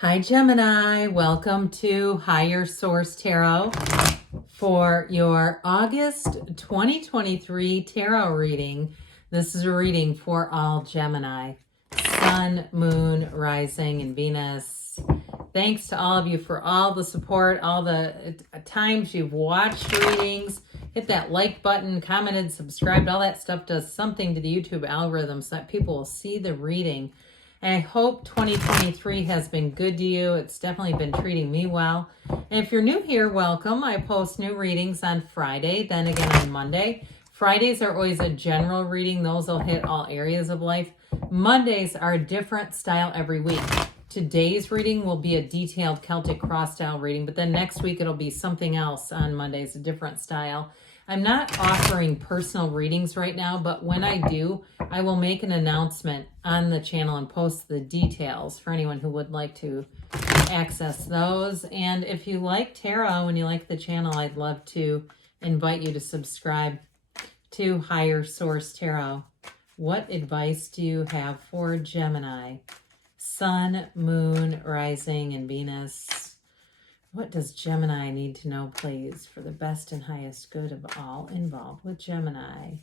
Hi Gemini, welcome to Higher Source Tarot for your August 2023 tarot reading. This is a reading for all Gemini, Sun, Moon, Rising, and Venus. Thanks to all of you for all the support, all the times you've watched readings. Hit that like button, commented, subscribed. All that stuff does something to the YouTube algorithm so that people will see the reading. And I hope 2023 has been good to you. It's definitely been treating me well. And if you're new here, welcome. I post new readings on Friday, then again on Monday. Fridays are always a general reading. Those will hit all areas of life. Mondays are a different style every week. Today's reading will be a detailed Celtic cross style reading, but then next week it'll be something else on Mondays, a different style. I'm not offering personal readings right now, but when I do, I will make an announcement on the channel and post the details for anyone who would like to access those. And if you like tarot and you like the channel, I'd love to invite you to subscribe to Higher Source Tarot. What advice do you have for Gemini? Sun, Moon, Rising, and Venus. What does Gemini need to know, please, for the best and highest good of all involved with Gemini?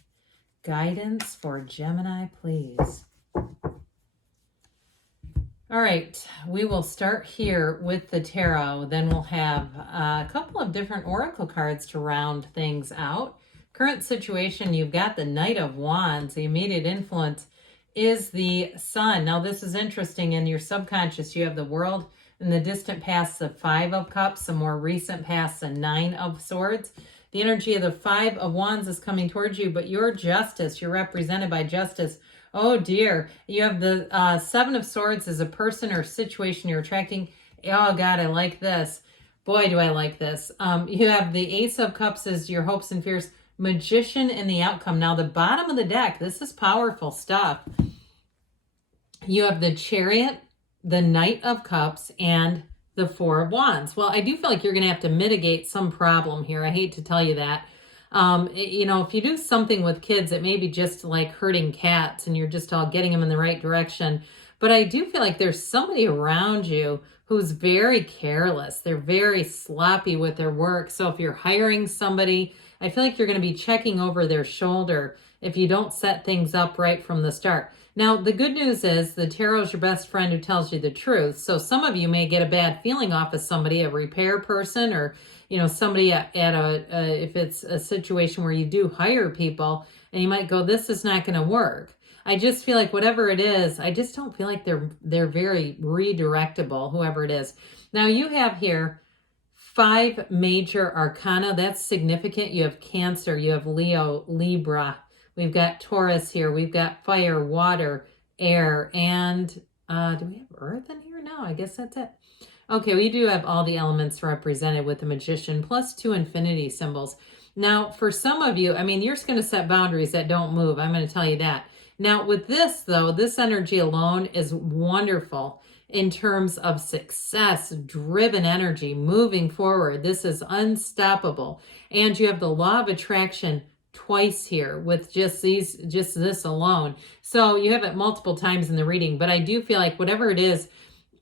Guidance for Gemini, please. All right, we will start here with the tarot. Then we'll have a couple of different oracle cards to round things out. Current situation, you've got the Knight of Wands. The immediate influence is the Sun. Now, this is interesting. In your subconscious, you have the World. In the distant past, the Five of Cups. The more recent past, the Nine of Swords. The energy of the Five of Wands is coming towards you, but your Justice, you're represented by Justice. Oh dear. You have the Seven of Swords as a person or situation you're attracting. Oh God, I like this. Boy, do I like this. You have the Ace of Cups as your hopes and fears. Magician and the outcome. Now, the bottom of the deck, this is powerful stuff. You have the Chariot, the Knight of Cups, and the Four of Wands. Well, I do feel like you're going to have to mitigate some problem here. I hate to tell you that. If you do something with kids, it may be just like herding cats and you're just all getting them in the right direction. But I do feel like there's somebody around you who's very careless. They're very sloppy with their work. So if you're hiring somebody, I feel like you're going to be checking over their shoulder if you don't set things up right from the start. Now, the good news is the tarot is your best friend who tells you the truth. So some of you may get a bad feeling off of somebody, a repair person, or, somebody if it's a situation where you do hire people and you might go, this is not going to work. I just feel like whatever it is, I just don't feel like they're very redirectable, whoever it is. Now you have here 5 major arcana. That's significant. You have Cancer, you have Leo, Libra. We've got Taurus here. We've got fire, water, air, and do we have earth in here? No, I guess that's it. Okay, we do have all the elements represented with the Magician plus 2 infinity symbols. Now, for some of you, you're just going to set boundaries that don't move. I'm going to tell you that. Now, with this, though, this energy alone is wonderful in terms of success, driven energy, moving forward. This is unstoppable. And you have the law of attraction twice here with just this alone. So you have it multiple times in the reading, but I do feel like whatever it is,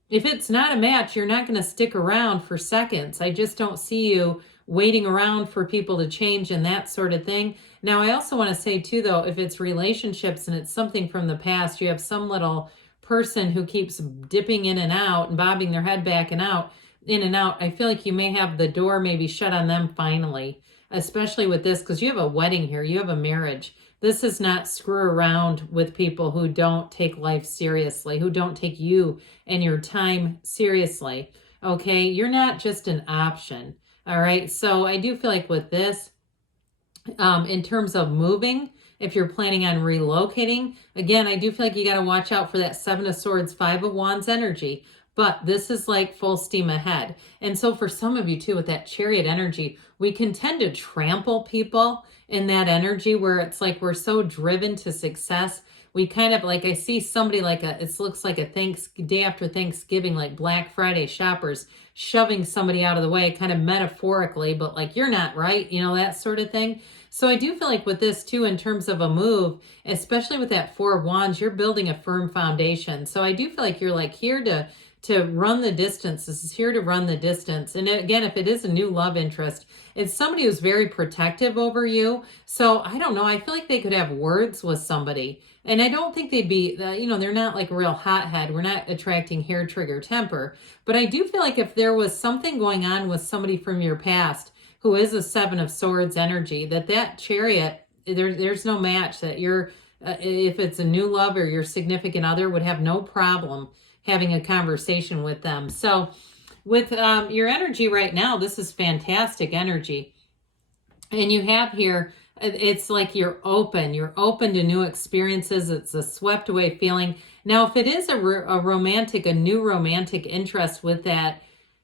if it's not a match, you're not going to stick around for seconds. I just don't see you waiting around for people to change and that sort of thing. Now, I also want to say too, though, if it's relationships and it's something from the past, you have some little person who keeps dipping in and out and bobbing their head back and out, in and out. I feel like you may have the door maybe shut on them finally, especially with this, because you have a wedding here. You have a marriage. This is not screw around with people who don't take life seriously, who don't take you and your time seriously. Okay, you're not just an option. All right, so I do feel like with this, in terms of moving, if you're planning on relocating, again, I do feel like you got to watch out for that Seven of Swords, Five of Wands energy. But this is like full steam ahead. And so for some of you too, with that Chariot energy, we can tend to trample people in that energy where it's like we're so driven to success. We kind of like, I see somebody like it looks like a day after Thanksgiving, like Black Friday shoppers shoving somebody out of the way, kind of metaphorically, but like, you're not right, that sort of thing. So I do feel like with this too, in terms of a move, especially with that Four of Wands, you're building a firm foundation. So I do feel like you're like here to run the distance. This is here to run the distance. And again, if it is a new love interest, it's somebody who's very protective over you. So I don't know. I feel like they could have words with somebody. And I don't think they'd be, they're not like a real hothead. We're not attracting hair trigger temper. But I do feel like if there was something going on with somebody from your past who is a Seven of Swords energy, that Chariot, there's no match, that you're, if it's a new love or your significant other, would have no problem having a conversation with them. So with your energy right now, this is fantastic energy. And you have here, it's like you're open to new experiences. It's a swept away feeling. Now, if it is a new romantic interest with that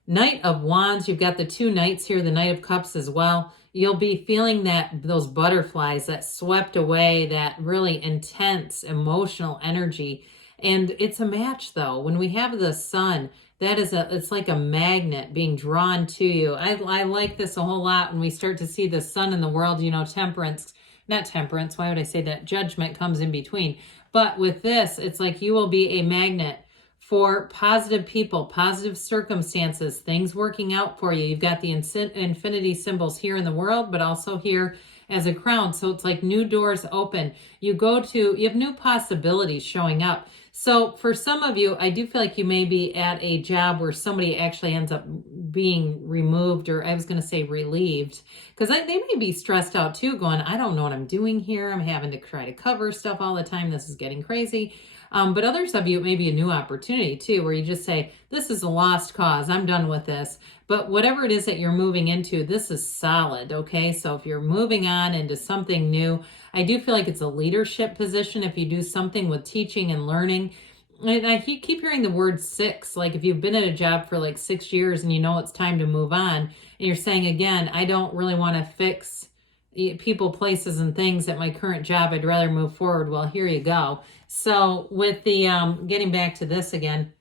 Knight of Wands, you've got the two knights here, the Knight of Cups as well. You'll be feeling those butterflies, that swept away, that really intense emotional energy. And it's a match though. When we have the Sun, it's like a magnet being drawn to you. I like this a whole lot when we start to see the Sun in the world, not temperance, why would I say that? Judgment comes in between. But with this, it's like you will be a magnet for positive people, positive circumstances, things working out for you. You've got the infinity symbols here in the world, but also here as a crown. So it's like new doors open. You have new possibilities showing up. So for some of you, I do feel like you may be at a job where somebody actually ends up being removed, or I was going to say relieved, because they may be stressed out too, going, I don't know what I'm doing here. I'm having to try to cover stuff all the time. This is getting crazy. But others of you, it may be a new opportunity too, where you just say, this is a lost cause. I'm done with this. But whatever it is that you're moving into, this is solid, okay? So if you're moving on into something new, I do feel like it's a leadership position if you do something with teaching and learning. And I keep hearing the word 6, like if you've been at a job for like 6 years and you know it's time to move on, and you're saying, again, I don't really want to fix people, places, and things at my current job. I'd rather move forward. Well, here you go. So with the, getting back to this again,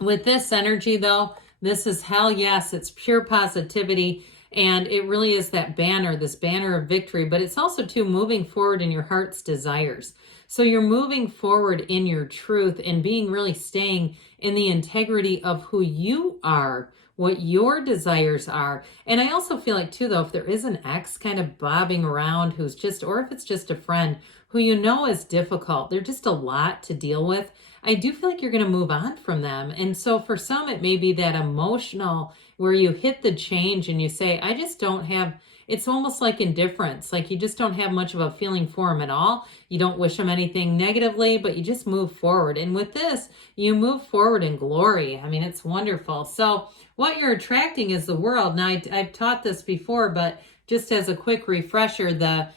with this energy though, this is hell yes, it's pure positivity. And it really is that banner, this banner of victory, but it's also too moving forward in your heart's desires. So you're moving forward in your truth and being really staying in the integrity of who you are, what your desires are. And I also feel like too, though, if there is an ex kind of bobbing around who's just, or if it's just a friend who you know is difficult, they're just a lot to deal with, I do feel like you're going to move on from them. And so for some, it may be that emotional where you hit the change and you say, I just don't have, it's almost like indifference. Like you just don't have much of a feeling for them at all. You don't wish them anything negatively, but you just move forward. And with this, you move forward in glory. I mean, it's wonderful. So what you're attracting is the world. Now, I've taught this before, but just as a quick refresher, the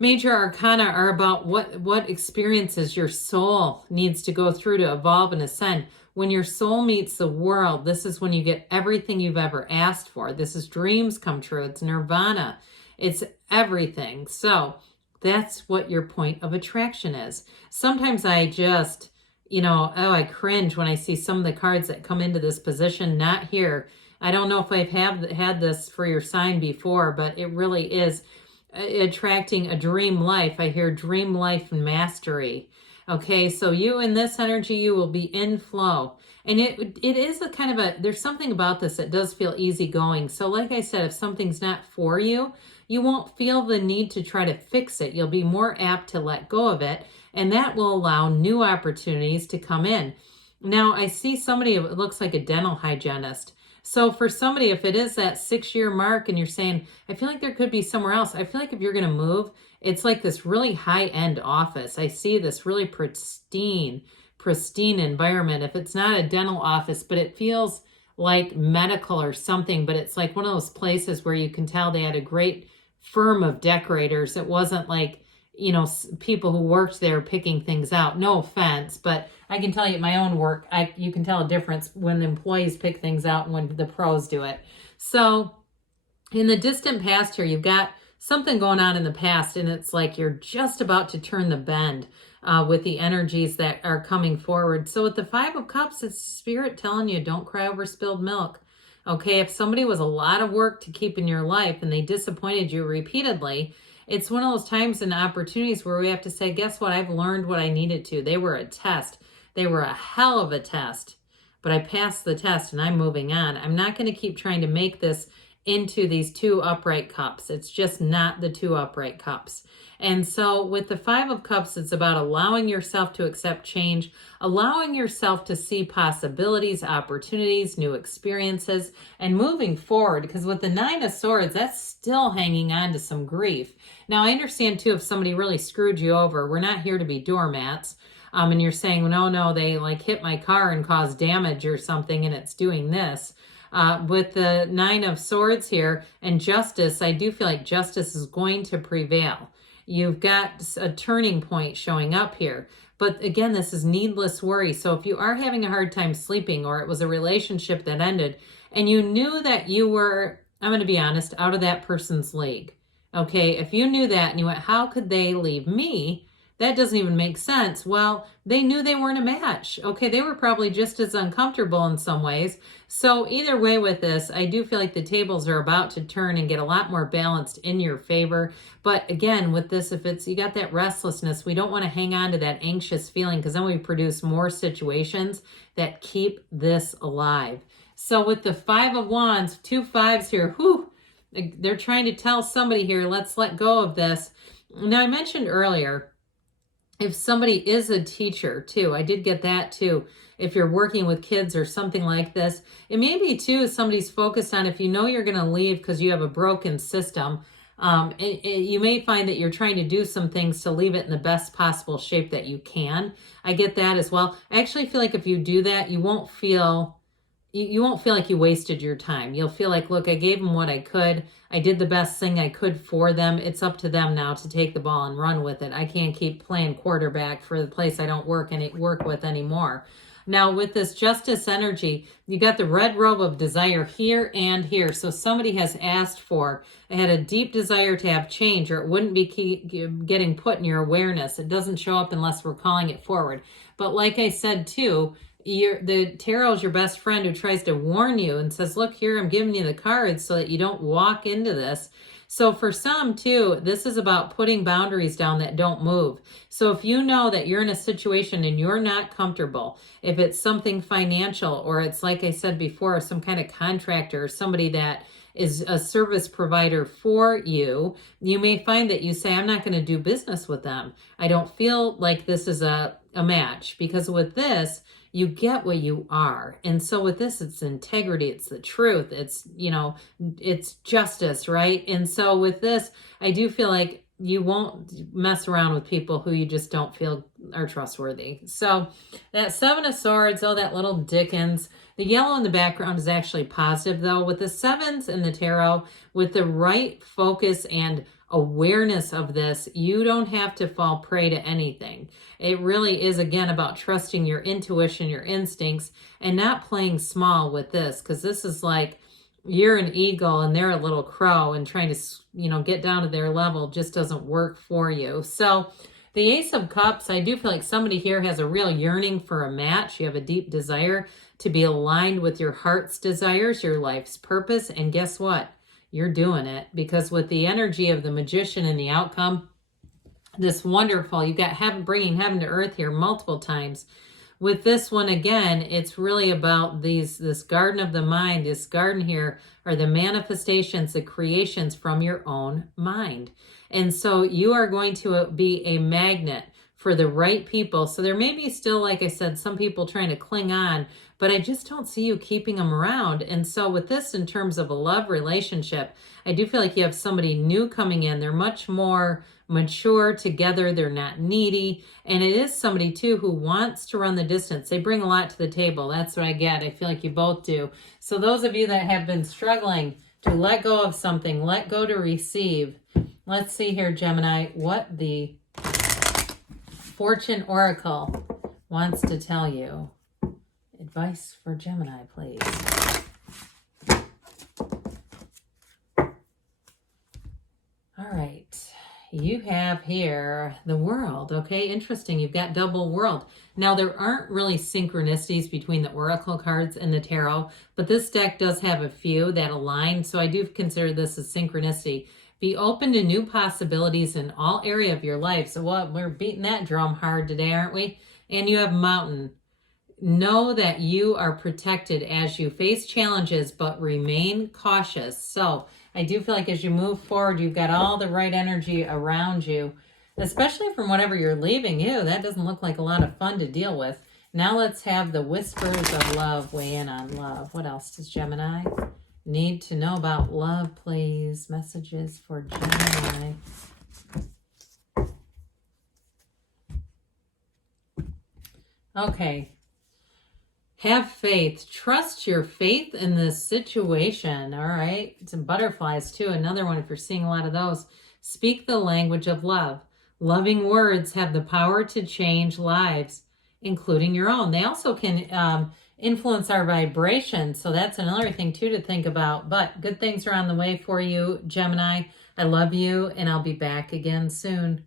major arcana are about what experiences your soul needs to go through to evolve and ascend. When your soul meets the world, this is when you get everything you've ever asked for. This is dreams come true. It's nirvana. It's everything. So that's what your point of attraction is. Sometimes I just, I cringe when I see some of the cards that come into this position, not here. I don't know if I've had this for your sign before, but it really is attracting a dream life. I hear dream life mastery. Okay, so you in this energy, you will be in flow. And it is a kind of there's something about this that does feel easygoing. So like I said, if something's not for you, you won't feel the need to try to fix it. You'll be more apt to let go of it. And that will allow new opportunities to come in. Now, I see somebody, it looks like a dental hygienist. So for somebody, if it is that 6-year mark and you're saying, I feel like there could be somewhere else. I feel like if you're going to move, it's like this really high-end office. I see this really pristine environment. If it's not a dental office, but it feels like medical or something, but it's like one of those places where you can tell they had a great firm of decorators. It wasn't like, people who worked there picking things out. No offense, but I can tell you at my own work, you can tell a difference when the employees pick things out and when the pros do it. So in the distant past here, you've got something going on in the past, and it's like you're just about to turn the bend with the energies that are coming forward. So with the 5 of Cups, it's Spirit telling you, don't cry over spilled milk. Okay, if somebody was a lot of work to keep in your life and they disappointed you repeatedly, It's one of those times and opportunities where we have to say, guess what? I've learned what I needed to. They were a test. They were a hell of a test, but I passed the test and I'm moving on. I'm not going to keep trying to make this into these two upright cups. It's just not the two upright cups. And so with the Five of Cups, it's about allowing yourself to accept change, allowing yourself to see possibilities, opportunities, new experiences, and moving forward. Because with the Nine of Swords, that's still hanging on to some grief. Now, I understand too, if somebody really screwed you over, we're not here to be doormats. And you're saying, no, they like hit my car and caused damage or something, and it's doing this. With the Nine of Swords here and Justice, I do feel like justice is going to prevail. You've got a turning point showing up here. But again, this is needless worry. So if you are having a hard time sleeping, or it was a relationship that ended and you knew that you were, I'm going to be honest, out of that person's league. Okay, if you knew that and you went, how could they leave me? That doesn't even make sense. Well, they knew they weren't a match. Okay, they were probably just as uncomfortable in some ways. So either way with this, I do feel like the tables are about to turn and get a lot more balanced in your favor. But again, with this, if it's you got that restlessness, we don't want to hang on to that anxious feeling, because then we produce more situations that keep this alive. So with the Five of Wands, 2 5s here, they're trying to tell somebody here, let's let go of this. Now, I mentioned earlier, if somebody is a teacher too, I did get that too. If you're working with kids or something like this, it may be too, somebody's focused on, if you know you're going to leave because you have a broken system, you may find that you're trying to do some things to leave it in the best possible shape that you can. I get that as well. I actually feel like if you do that, you won't feel like you wasted your time. You'll feel like, look, I gave them what I could. I did the best thing I could for them. It's up to them now to take the ball and run with it. I can't keep playing quarterback for the place I don't work with anymore. Now, with this Justice energy, you got the red robe of desire here and here. So somebody has asked for, I had a deep desire to have change, or it wouldn't be getting put in your awareness. It doesn't show up unless we're calling it forward. But like I said too, the tarot is your best friend who tries to warn you and says, look here, I'm giving you the cards so that you don't walk into this. So for some too, this is about putting boundaries down that don't move. So if you know that you're in a situation and you're not comfortable, if it's something financial, or it's like I said before, some kind of contractor or somebody that is a service provider for you, you may find that you say, I'm not going to do business with them. I don't feel like this is a match, because with this, you get what you are. And so with this, it's integrity, it's the truth, it's, it's justice, right? And so with this, I do feel like you won't mess around with people who you just don't feel are trustworthy. So that Seven of Swords, that little Dickens. The yellow in the background is actually positive though. With the sevens in the tarot, with the right focus and awareness of this, you don't have to fall prey to anything. It really is, again, about trusting your intuition, your instincts, and not playing small with this, because this is like you're an eagle and they're a little crow, and trying to, get down to their level just doesn't work for you. So the Ace of Cups, I do feel like somebody here has a real yearning for a match. You have a deep desire to be aligned with your heart's desires, your life's purpose, and guess what? You're doing it, because with the energy of the Magician and the outcome, this wonderful, you got bringing heaven to earth here multiple times. With this one, again, it's really about this garden of the mind. This garden here are the manifestations, the creations from your own mind. And so you are going to be a magnet for the right people. So there may be still, like I said, some people trying to cling on, but I just don't see you keeping them around. And so with this, in terms of a love relationship, I do feel like you have somebody new coming in. They're much more mature together. They're not needy. And it is somebody too who wants to run the distance. They bring a lot to the table. That's what I get. I feel like you both do. So those of you that have been struggling to let go of something, let go to receive. Let's see here, Gemini, what the Fortune Oracle wants to tell you. Advice for Gemini, please. All right. You have here the World. Okay, interesting. You've got double World. Now, there aren't really synchronicities between the Oracle cards and the Tarot, but this deck does have a few that align, so I do consider this a synchronicity. Be open to new possibilities in all area of your life. So what, we're beating that drum hard today, aren't we? And you have mountain. Know that you are protected as you face challenges, but remain cautious. So I do feel like as you move forward, you've got all the right energy around you, especially from whatever you're leaving. Ew, that doesn't look like a lot of fun to deal with. Now let's have the whispers of love weigh in on love. What else does Gemini need to know about love, please? Messages for Gemini. Okay. Have faith. Trust your faith in this situation. All right. Some butterflies too. Another one if you're seeing a lot of those. Speak the language of love. Loving words have the power to change lives, including your own. They also can influence our vibration. So that's another thing too to think about. But good things are on the way for you, Gemini. I love you, and I'll be back again soon.